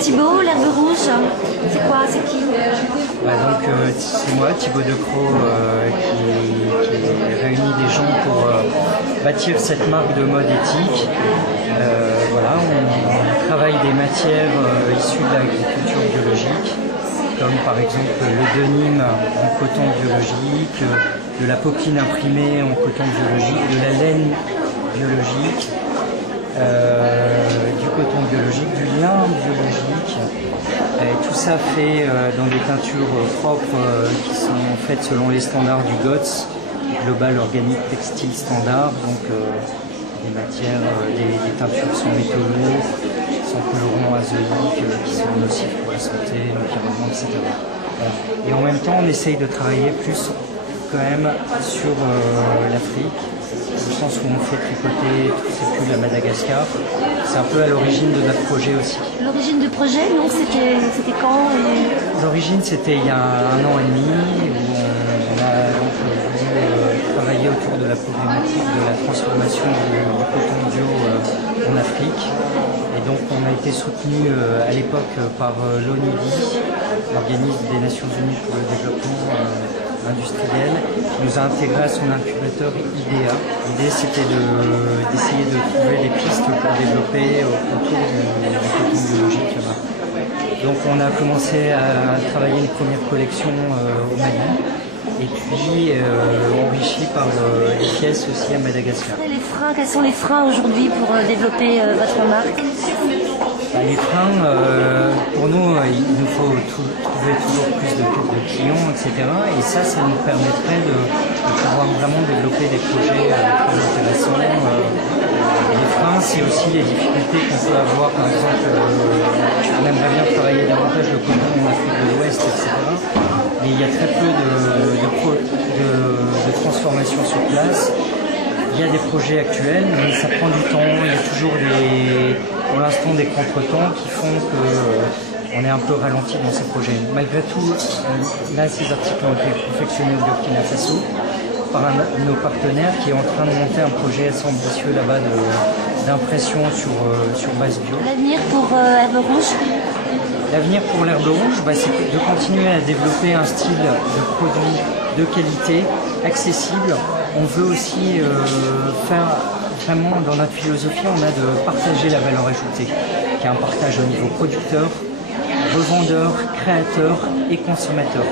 Thibaut, l'herbe rouge, c'est quoi, c'est qui? C'est moi, Thibaut Decroix, qui réunit des gens pour bâtir cette marque de mode éthique. On travaille des matières issues de l'agriculture biologique, comme par exemple le denim en coton biologique, de la popeline imprimée en coton biologique, de la laine biologique, du coton biologique, du lin biologique. Et tout ça fait dans des teintures propres qui sont faites selon les standards du GOTS, Global Organic Textile Standard. Donc des matières, des teintures sans métaux lourds, sans colorants azoïques, qui sont nocifs pour la santé, l'environnement, etc. Voilà. Et en même temps, on essaye de travailler plus quand même sur l'Afrique, au sens où on fait tricoter tous ces pulls à Madagascar. C'est un peu à l'origine de notre projet aussi. L'origine du projet, donc c'était quand L'origine, c'était il y a 1 an et demi, où on a donc voulu travailler autour de la problématique de la transformation du coton bio en Afrique. Et donc on a été soutenu à l'époque par l'ONIDI, l'Organisme des Nations Unies pour le développement industriel, qui nous a intégré à son incubateur IDEA. L'idée, c'était d'essayer de trouver des pistes pour développer autour du coton biologique là-bas. Donc on a commencé à travailler une première collection au Mali, et puis enrichi par les pièces aussi à Madagascar. Quels sont les freins aujourd'hui pour développer votre marque? Les freins, pour nous, il nous faut trouver toujours plus de clients, etc. Et ça nous permettrait de pouvoir vraiment développer des projets très intéressants. Les freins, c'est aussi les difficultés qu'on peut avoir. Par exemple, on aimerait bien travailler davantage le coton en Afrique de l'Ouest, etc. Mais il y a très peu de transformation sur place. Il y a des projets actuels, mais ça prend du temps. Il y a toujours pour l'instant des contretemps qui font qu'on est un peu ralenti dans ces projets. Malgré tout, là, ces articles ont été confectionnés au Burkina Faso par un de nos partenaires qui est en train de monter un projet assez ambitieux là-bas d'impression sur base bio. L'avenir pour Herbe Rouge? L'avenir pour l'herbe rouge, c'est de continuer à développer un style de produit de qualité, accessible. On veut aussi faire vraiment, dans notre philosophie, on a de partager la valeur ajoutée, qui est un partage au niveau producteur, revendeur, créateur et consommateur.